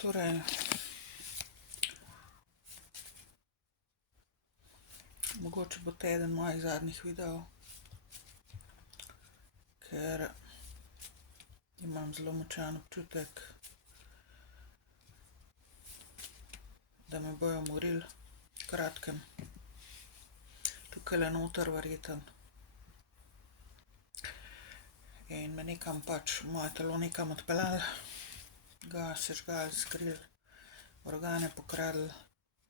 Torej, mogoče bo to eden mojih zadnjih videov, ker imam zelo močan občutek, da me bojo umorili v kratkem. Tukajle noter verjetno. In me nekam moje telo nekam odpeljali, ga sežgali, skrili, organe pokradli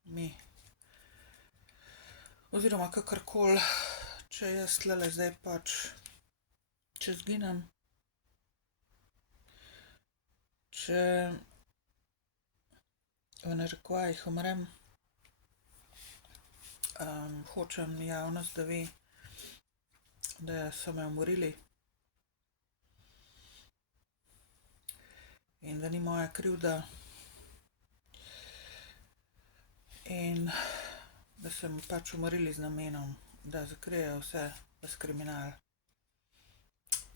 mi. Oziroma kakorkoli, če jaz tlele zdaj če izginem, če v narekovajih umrem, hočem javnost, da ve, da so me umorili in da ni moja krivda in da so me umorili z namenom, da zakrijejo vse ves kriminal,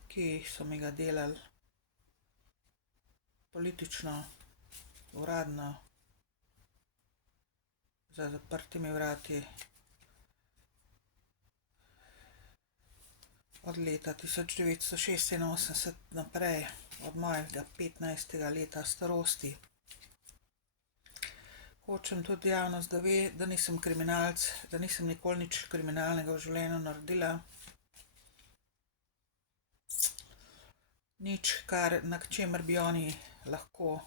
ki so mi ga delali politično, uradno, za zaprtimi vrati od leta 1986 naprej, od mojega 15. leta starosti. Hočem tudi javnost, da ve, da nisem kriminalec, da nisem nikoli nič kriminalnega v življenju naredila. Nič, na čemer bi oni lahko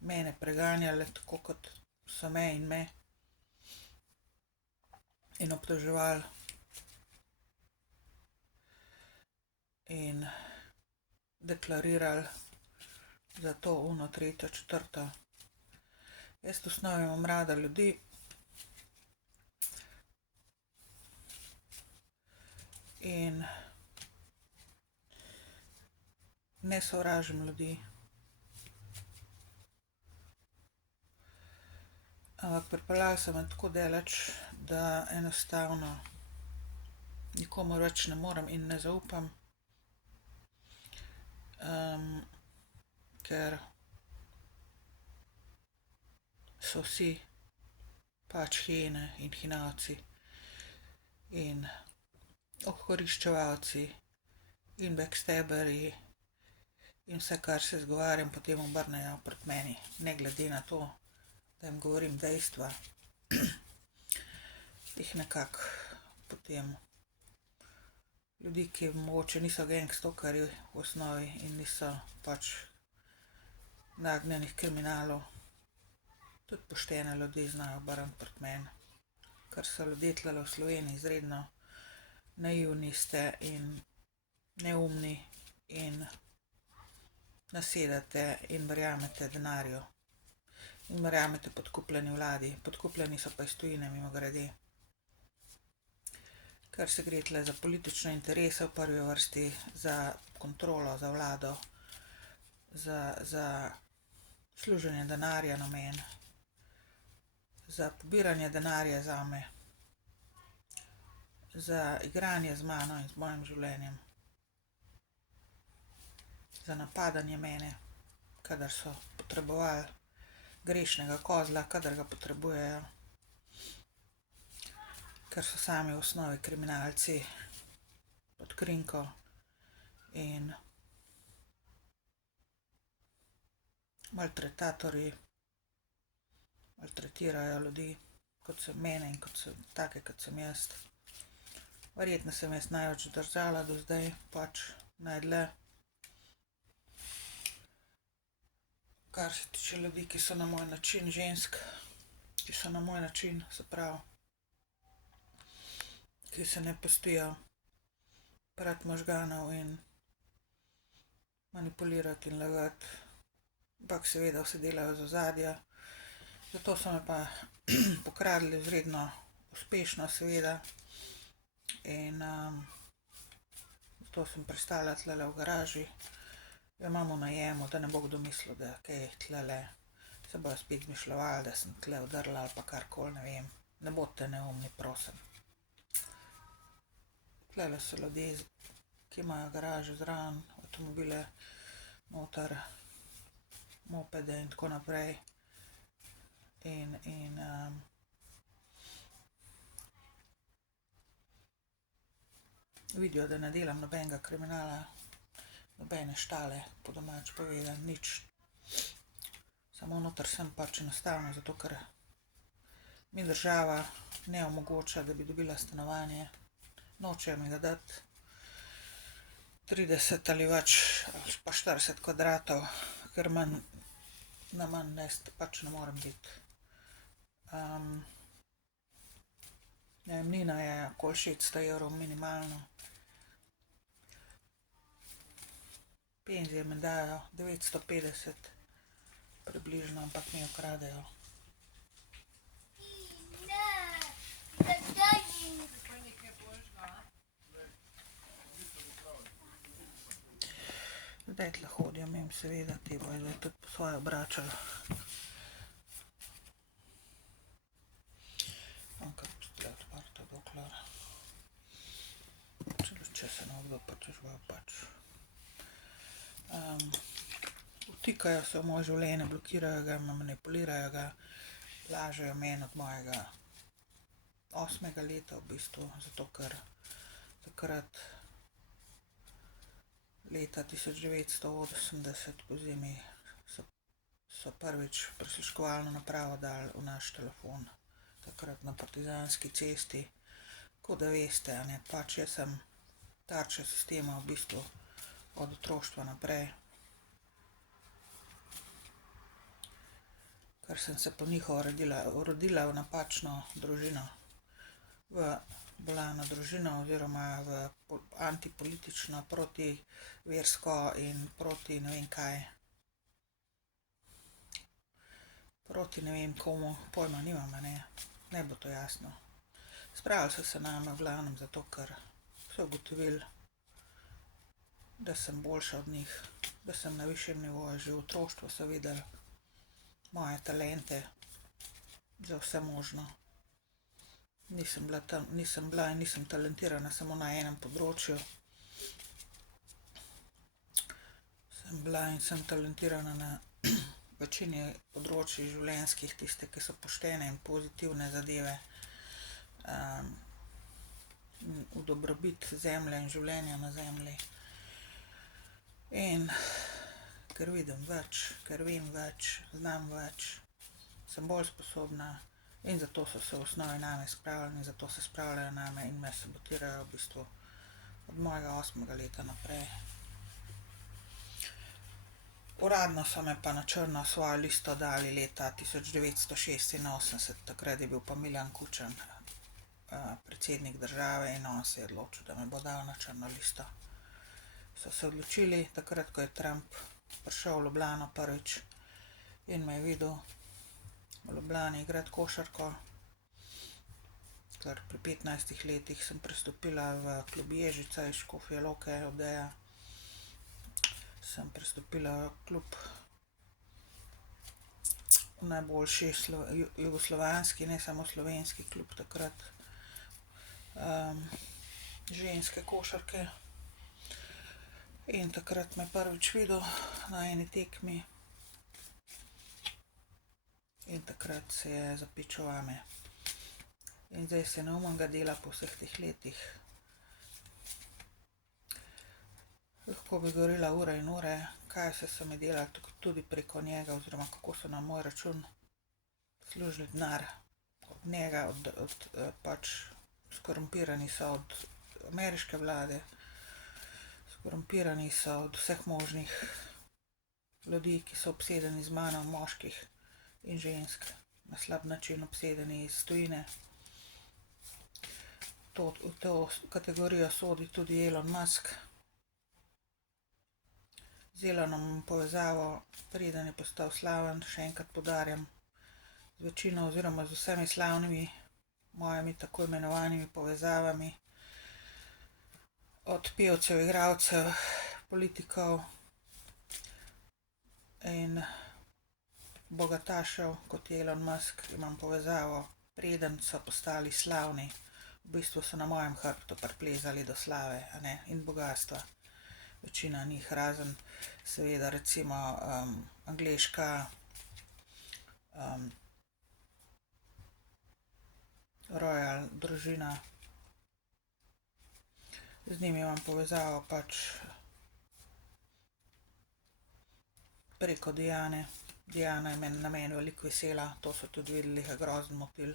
mene preganjali, tako kot so me in obtoževali in deklarirali za to, ono, tretje, četrto. Jaz v osnovi imam rada ljudi in ne sovražim ljudi. Ampak pripeljali so me tako daleč, da enostavno nikomur več ne morem in ne zaupam, ker so vsi hijene in hinavci in okoriščevalci in backstabberji in vse, kar se izgovarjam, potem obrnejo proti meni, ne glede na to, da jim govorim dejstva. Jih nekako potem ljudi, ki mogoče niso gangstokerji v osnovi in niso nagnjeni h kriminalu, tudi poštene ljudi znajo obrniti proti meni, ker so ljudje tlele v Sloveniji izredno naivni ste in neumni in nasedate in verjamete denarju in verjamete podkupljeni vladi. Podkupljeni so pa iz tujine, mimogrede. Ker se gre tle za politične interese v prvi vrsti, za kontrolo, za vlado, za služenje denarja na meni, za pobiranje denarja zame, za igranje z mano in z mojim življenjem, za napadanje mene, kadar so potrebovali grešnega kozla, kadar ga potrebujejo, ker so sami v osnovi kriminalci pod krinko in maltretatorji, maltretirajo ljudi, kot so mene in kot so take, kot sem jaz. Verjetno sem jaz največ držala do zdaj, najdlje. Kar se tiče ljudi, ki so na moj način, žensk, ki so na moj način, se pravi, ki se ne pustijo prati možganov in manipulirati in lagati, ampak seveda vse delajo z ozadja. Zato so me pa pokradli izredno uspešno, seveda, in zato sem prestala tlele v garaži. Jo imam v najemu, da ne bo kdo mislil, da kaj tlele se bojo spet izmišljevali, da sem tle vdrla ali pa karkoli, ne vem. Ne bodite neumni, prosim. Tlele so ljudje, ki imajo garaže zraven, avtomobile noter, mopede in tako naprej. in vidijo, da ne delam nobenega kriminala, nobene štale, po domač povedan, nič. Samo noter sem pač enostavno, zato ker mi država ne omogoča, da bi dobila stanovanje. Nočejo mi ga dati 30 ali več, ali pa 40 kvadratov, ker na manj pač ne morem biti. Najemnina je okoli 600 evrov minimalno. Penzije mi dajo 950 približno, ampak mi ukradejo. Zdaj tle hodijo mimo, seveda, te bojo zdaj tudi po svoje obračali. Kar pustle odprto, dokler. Če se nekdo pač žval pač. Vtikajo se v moje življenje, blokirajo ga, manipulirajo ga, lažejo meni od mojega 8. leta v bistvu, zato ker takrat leta 1980 pozimi so prvič prisluškovalno napravo dali v naš telefon, takrat na Partizanski cesti. Tako da veste, a ne, pač jaz sem tarča sistema v bistvu od otroštva naprej. Ker sem se po njihovo rodila v napačno družino, v bolano družino oziroma v antipolitično, protiversko in proti ne vem kaj. Proti ne vem komu, pojma nimam, a ne, ne bo to jasno. Spravili so se name v glavnem zato, ker so ugotovili, da sem boljša od njih, da sem na višjem nivoju, že v otroštvu so videli moje talente za vse možno. Nisem bila in nisem talentirana samo na enem področju. Sem bila in sem talentirana na večini področji življenjskih, tiste, ki so poštene in pozitivne zadeve, v dobrobit zemlje in življenja na zemlji. In ker vidim več, ker vem več, znam več, sem bolj sposobna in zato so se v osnovi name spravljali in zato se spravljajo name in me sabotirajo v bistvu od mojega 8. leta naprej. Uradno so me pa na črno svojo listo dali leta 1986, takrat je bil pa Milan Kučan predsednik države in on se je odločil, da me bo dal na črno listo. So se odločili takrat, ko je Trump prišel v Ljubljano prvič in me je videl v Ljubljani igrati košarko. Ker pri 15 letih sem prestopila v klub Ježica iz Škofje Loke, Odeja. Sem prestopila v klub najboljši jugoslovanski, ne samo slovenski klub takrat, ženske košarke. In takrat me prvič videl na eni tekmi in takrat se je zapičil vame. In zdaj se neumnega dela po vseh teh letih. Lahko bi govorila ure in ure, kaj vse so mi delali tudi preko njega oziroma kako so na moj račun služili denar od njega, pač skorumpirani so od ameriške vlade, skorumpirani so od vseh možnih ljudi, ki so obsedeni z mano, moških in žensk, na slab način obsedeni iz tujine. V to kategorijo sodi tudi Elon Musk. Z Elonom povezavo, preden je postal slaven, še enkrat poudarjam, z večino oziroma z vsemi slavnimi mojimi tako imenovanimi povezavami, od pevcev, igralcev, politikov in bogatašev, kot je Elon Musk, imam povezavo, preden so postali slavni. V bistvu so na mojem hrbtu priplezali do slave, a ne, in bogastva. Večina njih, razen seveda recimo angleška Royal družina. Z njimi imam povezavo pač preko Diane. Diana je na meni veliko vesela, to so tudi videli, je grozen motil,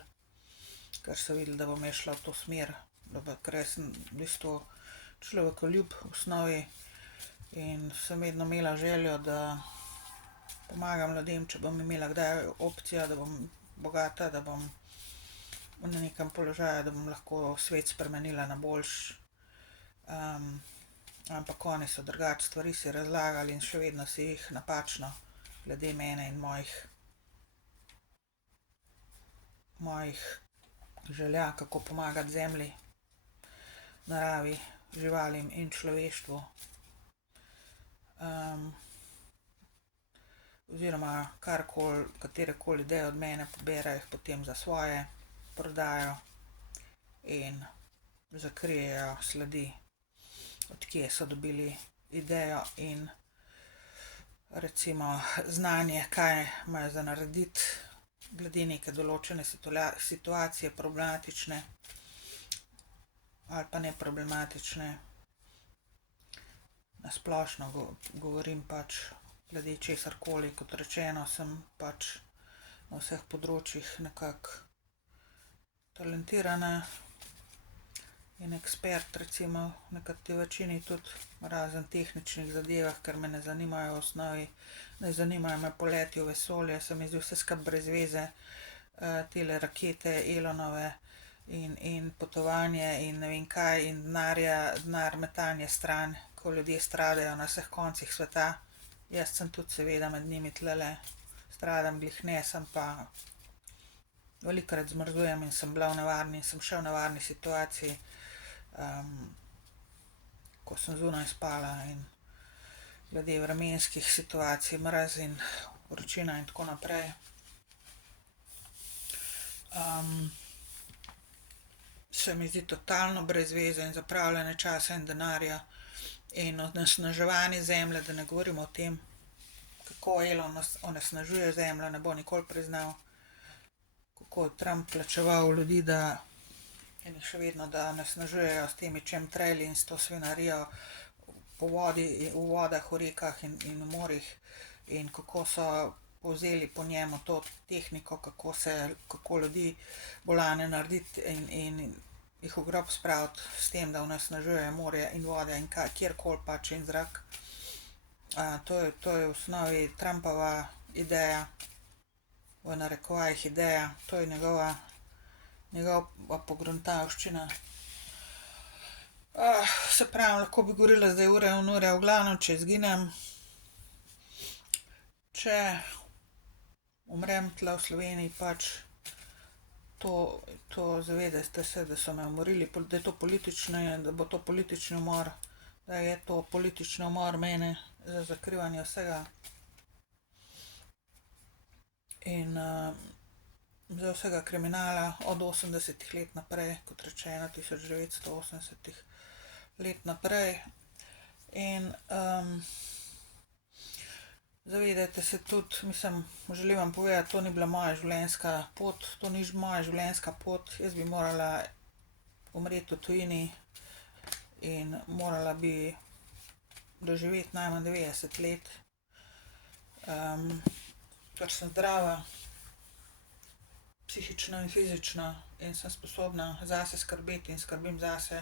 ker so videli, da bom šla v to smer, ker jaz sem v bistvu človekoljub v osnovi in sem vedno imela željo, da pomagam ljudem, če bom imela kdaj opcijo, da bom bogata, da bom na nekem položaju, da bom lahko svet spremenila na boljš. Ampak oni so drugače stvari si razlagali in še vedno si jih napačno glede mene in mojih želja, kako pomagati zemlji, naravi, živalim in človeštvu. Oziroma katerekoli ideje od mene poberajo jih potem za svoje, prodajo in zakrijejo sledi, odkje so dobili idejo in recimo znanje, kaj imajo za narediti glede neke določene situacije, problematične ali pa neproblematične. Na splošno govorim pač glede česarkoli, kot rečeno, sem pač na vseh področjih nekako talentirana in ekspert, recimo v nekateri večini tudi razen tehničnih zadevah, ker me ne zanimajo v osnovi, ne zanimajo me poleti v vesolje, se mi zdi vse skupaj brez veze, tele rakete, Elonove in potovanje in ne vem kaj in denar metanje stran, ko ljudje stradajo na vseh koncih sveta. Jaz sem tudi seveda med njimi tlele, stradam glih ne, sem pa velikokrat zmrzujem in sem bila v nevarni, sem še v nevarni situaciji, ko sem zunaj spala in glede vremenskih situacij, mraz in vročina in tako naprej. Se mi zdi totalno brez veze in zapravljanje časa in denarja in onesnaževanje zemlje, da ne govorimo o tem, kako Elon onesnažuje zemljo, ne bo nikoli priznal, kako je Trump plačeval ljudi, da in jih še vedno, da onesnažujejo s temi chemtraili in s to svinarijo po vodi, v vodah, v rekah in v morjih in kako so povzeli po njemu to tehniko, kako ljudi bolane narediti in jih v grob spraviti s tem, da onesnažujejo morje in vode in kjerkoli pač in zrak. To je v osnovi Trumpova ideja, v narekovajih ideja, to je njegova pogruntavščina. Se pravi, lahko bi govorila zdaj ure in ure, v glavnem, če izginem, če umrem tule v Sloveniji, pač to zavedajte se, da so me umorili, da je to da bo to politični umor, da je to politični umor mene za zakrivanje vsega. In za vsega kriminala od 80 let naprej, kot rečeno, 1980 let naprej. In zavedajte se tudi, želim vam povedati, to ni bila moja življenjska pot, to ni moja življenjska pot, jaz bi morala umreti v tujini in morala bi doživeti najmanj 90 let, ker sem zdrava, psihično in fizično in sem sposobna zase skrbeti in skrbim zase.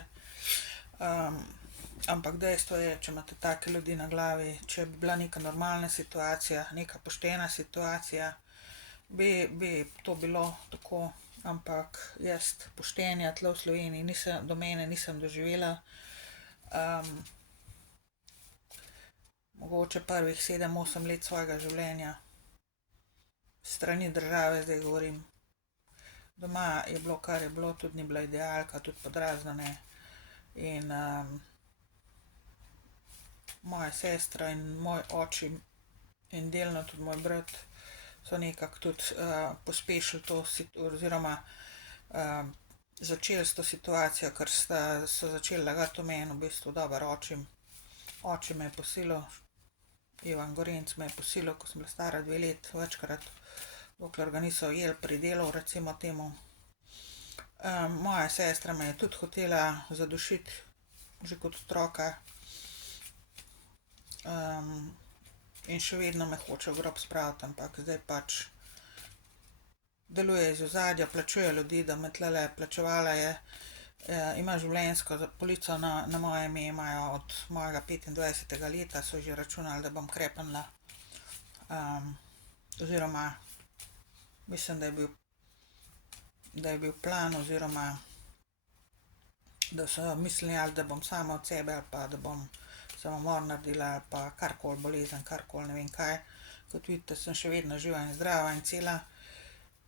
Ampak dejstvo je, če imate take ljudi na glavi, če bi bila neka normalna situacija, neka poštena situacija, bi to bilo tako, ampak jaz poštenja tle v Sloveniji do mene nisem doživela. Mogoče prvih 7-8 let svojega življenja, strani države zdaj govorim. Doma je bilo, kar je bilo, tudi ni bila idealka, tudi podrazna ne. In moja sestra in moj oči in delno tudi moj brat so nekako tudi pospešili to oziroma začeli s to situacijo, ker so začeli lagati o meni, v bistvu dober očim. Oči me je posilil, Ivan Gorenc me je posilil, ko sem bila stara 2 let, večkrat, dokler ga niso ujeli pri delu, recimo temu. Moja sestra me je tudi hotela zadušiti, že kot otroka. In še vedno me hoče v grob spraviti, ampak zdaj pač deluje iz ozadja, plačuje ljudi, da me tlele plačevala je. Ima življenjsko polico na moje ime, imajo od mojega 25. leta, so že računali, da bom krepenila. Oziroma, mislim, da je bil plan, oziroma da so mislili, ali da bom sama od sebe, ali pa da bom samomor naredila, ali pa karkoli, bolezen, karkoli, ne vem kaj. Kot vidite, sem še vedno živa in zdrava in cela.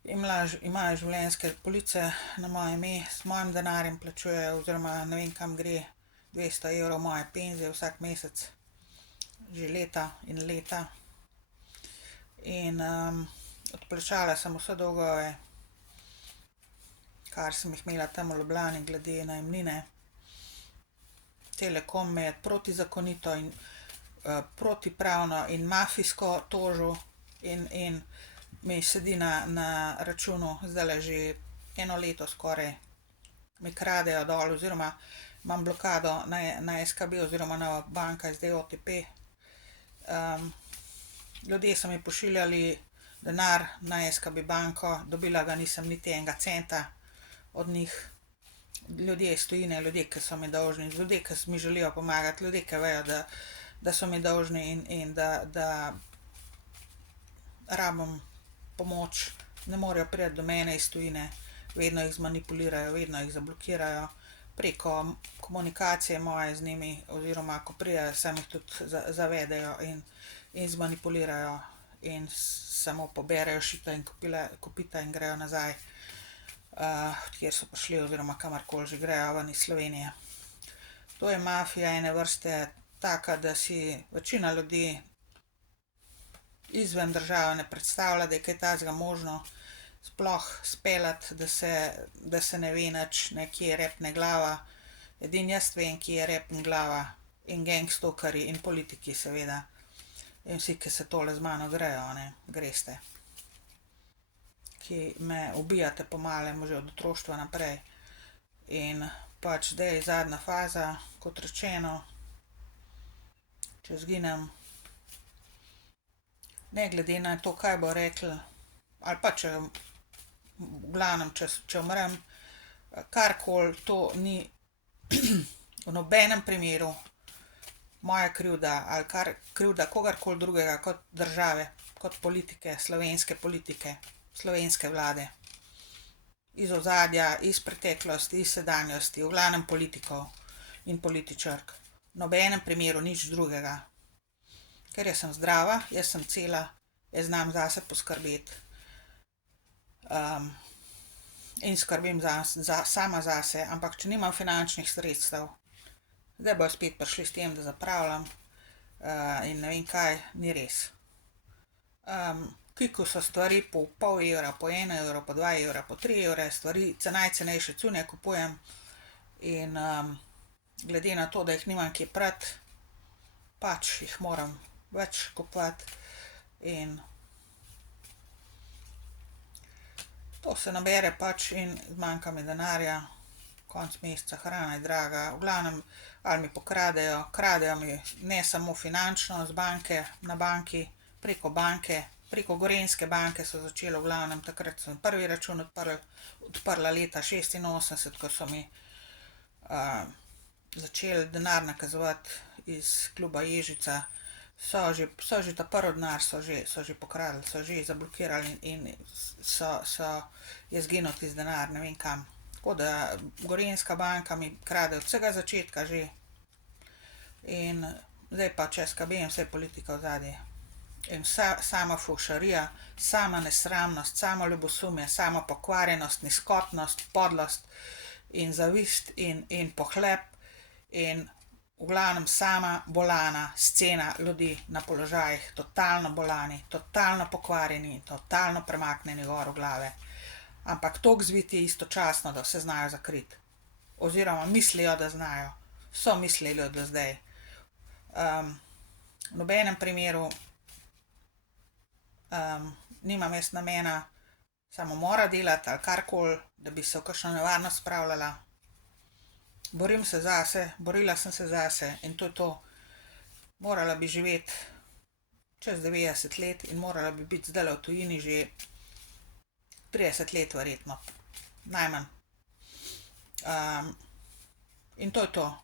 Imajo življenjske police na moje ime, s mojim denarjem plačujejo, oziroma ne vem, kam gre 200 evrov moje penzije vsak mesec, že leta in leta. In odplačala sem vse dolgove, kar sem jih imela tam v Ljubljani glede najemnine. Telekom me je protizakonito in protipravno in mafijsko tožil in mi sedi na računu zdajle že 1 leto skoraj. Mi kradejo dol, oziroma imam blokado na SKB, oziroma na banka zdaj OTP. Ljudje so mi pošiljali denar na SKB banko, dobila ga nisem niti enega centa od njih. Ljudje iz tujine, ljudje, ki so mi dolžni, ljudje, ki mi želijo pomagati, ljudje, ki vejo, da so mi dolžni in da rabim pomoč, ne morejo priti do mene iz tujine, vedno jih zmanipulirajo, vedno jih zablokirajo preko komunikacije moje z njimi, oziroma ko pridejo, sem jih tudi zavedejo in zmanipulirajo in samo poberejo šita in kopita in grejo nazaj, kjer so prišli, oziroma kamorkoli že grejo ven iz Slovenije. To je mafija ene vrste, taka, da si večina ljudi izven države ne predstavlja, da je kaj takega možno sploh speljati, da se ne ve nič, kje je repne glava. Edino jaz vem, kje je repne glava, in gangstokerji in politiki seveda. In vsi, ki se tole z mano grejo, greste. Ki me ubijate po malem že od otroštva naprej. In pač zdaj je zadnja faza, kot rečeno, če izginem, ne glede na to, kaj bo rekli, ali pa če, v glavnem, če umrem, karkoli, to ni v nobenem primeru moja krivda ali krivda kogarkoli drugega kot države, kot politike, slovenske vlade. Iz ozadja, iz preteklosti, iz sedanjosti, v glavnem politikov in političark. V nobenem primeru nič drugega. Ker jaz sem zdrava, jaz sem cela, jaz znam zase poskrbeti. In skrbim sama zase, ampak če nimam finančnih sredstev, zdaj bojo spet prišli s tem, da zapravljam in ne vem kaj, ni res. Kiku so stvari po pol evra, po 1 evro, po 2 evra, po 3 evre, stvari, najcenejše cunje kupujem in glede na to, da jih nimam kje prati, pač jih moram več kupovati in to se nabere pač in zmanjka mi denarja, konec meseca, hrana je draga, v glavnem, ali mi kradejo mi ne samo finančno z banke, na banki, preko banke, preko Gorenjske banke so začeli, v glavnem, takrat sem prvi račun odprla leta 86, ko so mi začeli denar nakazovati iz kluba Ježica. So že ta prvi denar so že pokradli, so že zablokirali in je zginil tisti denar, ne vem kam. Tako da Gorenjska banka mi krade od vsega začetka že. In zdaj pa SKB in vse politika v zadnje. In sama fušarija, sama nesramnost, samo ljubosumje, sama pokvarjenost, nizkotnost, podlost in zavist in pohlep in v glavnem sama bolana scena ljudi na položajih, totalno bolani, totalno pokvarjeni, totalno premaknjeni gor v glave. Ampak toliko zviti istočasno, da se znajo zakriti. Oziroma mislijo, da znajo. So mislili do zdaj. V nobenem primeru nimam jaz namena samomora delati ali karkoli, da bi se v kakšno nevarnost spravljala. Borim se zase, borila sem se zase in to je to. Morala bi živeti čez 90 let in morala bi biti zdaj v tujini že 30 let verjetno, najmanj. In to je to.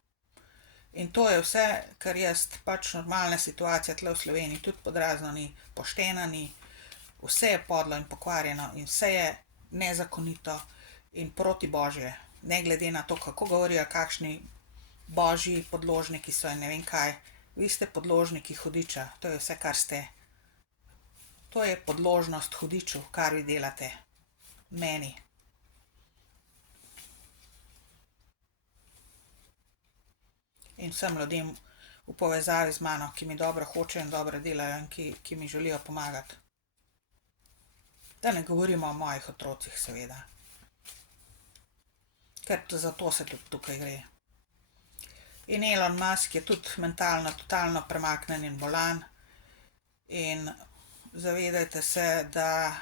In to je vse, kar jaz pač normalna situacija tle v Sloveniji, tudi pod razno ni poštena, ni, vse je podlo in pokvarjeno in vse je nezakonito in proti božje. Ne glede na to, kako govorijo, kakšni božji podložniki so in ne vem kaj. Vi ste podložniki hudiča, to je vse, kar ste. To je podložnost hudiču, kar vi delate. Meni. In vsem ljudem v povezavi z mano, ki mi dobro hočejo in dobro delajo in ki mi želijo pomagati. Da ne govorimo o mojih otrocih, seveda. Ker za to se tudi tukaj gre. In Elon Musk je tudi mentalno totalno premaknen in bolan. In zavedajte se, da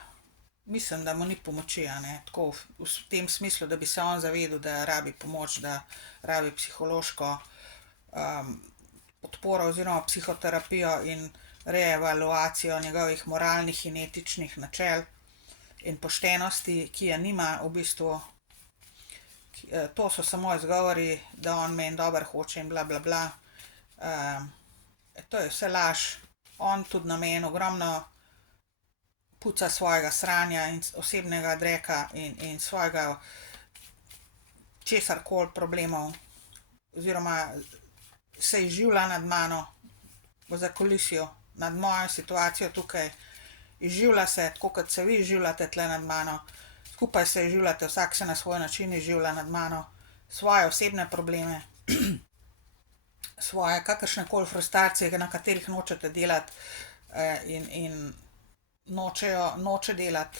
mislim, da mu ni pomoči, a ne, tako v tem smislu, da bi se on zavedel, da rabi pomoč, da rabi psihološko podporo oziroma psihoterapijo in reevaluacijo njegovih moralnih in etičnih načel in poštenosti, ki je nima v bistvu. To so samo izgovori, da on meni dobro hoče in bla bla bla. To je vse laž. On tudi na meni ogromno puca svojega sranja in osebnega dreka in svojega česarkoli problemov oziroma se izživlja nad mano v zakulisju, nad mojo situacijo tukaj. Izživlja se, tako kot se vi izživljate tle nad mano. Skupaj se izživljate, vsak se na svoj način izživlja nad mano. Svoje osebne probleme, svoje kakršnekoli frustracije, na katerih nočete delati in noče delati.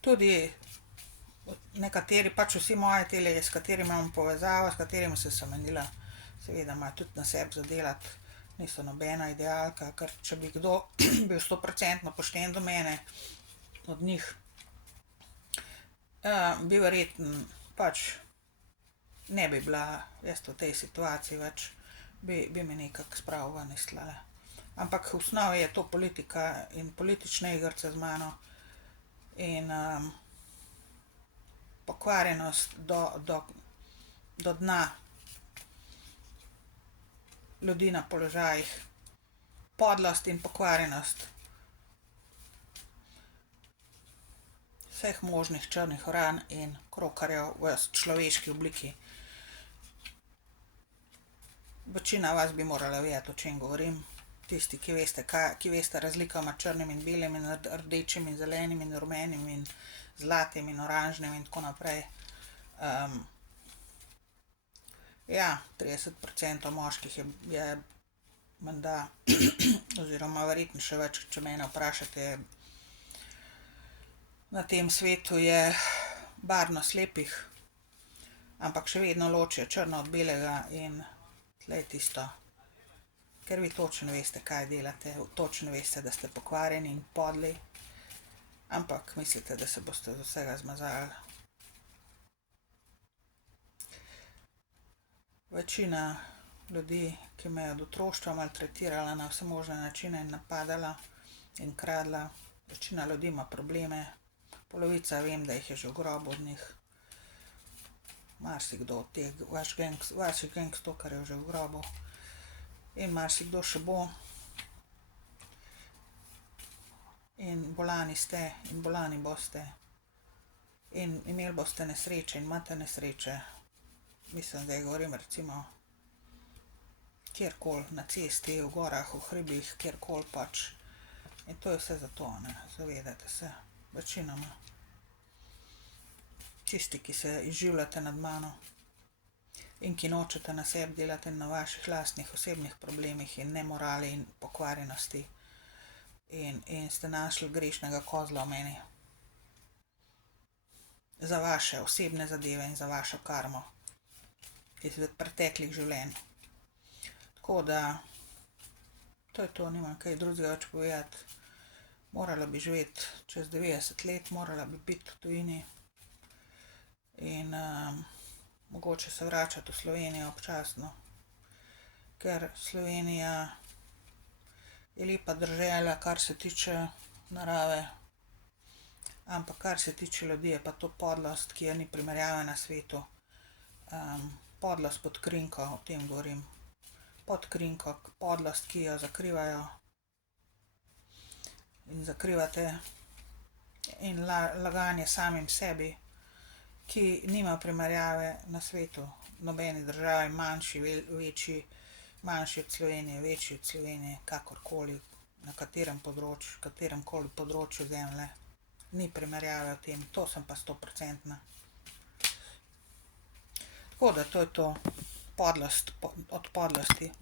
Tudi nekateri, pač vsi moji tele, s katerimi imam povezavo, s katerimi sem se menila, seveda imajo tudi na sebi za delati, niso nobena idealka, ker če bi kdo bil 100% pošten do mene, od njih, bi verjetno pač ne bi bila jaz v tej situaciji več, bi me nekako spravil ven iz tlele. Ampak v osnovi je to politika in politične igrice z mano in pokvarjenost do dna ljudi na položajih, podlost in pokvarjenost vseh možnih črnih vran in krokarjev v človeški obliki. Večina vas bi morala vedeti, o čem govorim. Tisti, ki veste razliko med črnim in belim in rdečim in zelenim in rumenim in zlatim in oranžnim in tako naprej. Ja, 30% moških je menda, oziroma verjetno še več, če mene vprašate, na tem svetu je barvno slepih, ampak še vedno ločijo črno od belega in tle je tisto. Ker vi točno veste, kaj delate, točno veste, da ste pokvarjeni in podli, ampak mislite, da se boste z vsega zmazali. Večina ljudi, ki me je od otroštva maltretirala na vse možne načine in napadala in kradla, večina ljudi ima probleme, polovica vem, da jih je že v grobu od njih. Marsikdo od teh vaših gangstokerjev že v grobu. In marsikdo še bo. In bolani ste in bolani boste. In imeli boste nesreče in imate nesreče. Mislim, da govorim recimo kjerkoli, na cesti, v gorah, v hribih, kjerkoli pač. In to je vse zato, ne, zavedate se, večinoma. Tisti, ki se izživljate nad mano in ki nočete na sebi delati in na vaših lastnih osebnih problemih in nemorali in pokvarjenosti in ste našli grešnega kozla v meni. Za vaše osebne zadeve in za vašo karmo iz preteklih življenj. Tako da, to je to, nimam kaj drugega več povedati. Morala bi živeti čez 90 let, morala bi biti v tujini in mogoče se vračati v Slovenijo občasno, ker Slovenija je lepa dežela, kar se tiče narave, ampak kar se tiče ljudi, je pa to podlost, ki je ni primerjave na svetu. Podlost pod krinko, o tem govorim. Pod krinko, podlost, ki jo zakrivajo in zakrivate, in laganje samim sebi, ki nima primerjave na svetu, nobeni državi, manjši, večji, manjši od Slovenije, večji od Slovenije, kakorkoli, na katerem koli področju zemlje. Ni primerjave v tem, to sem pa 100%. Tako da to je to, podlost od podlosti.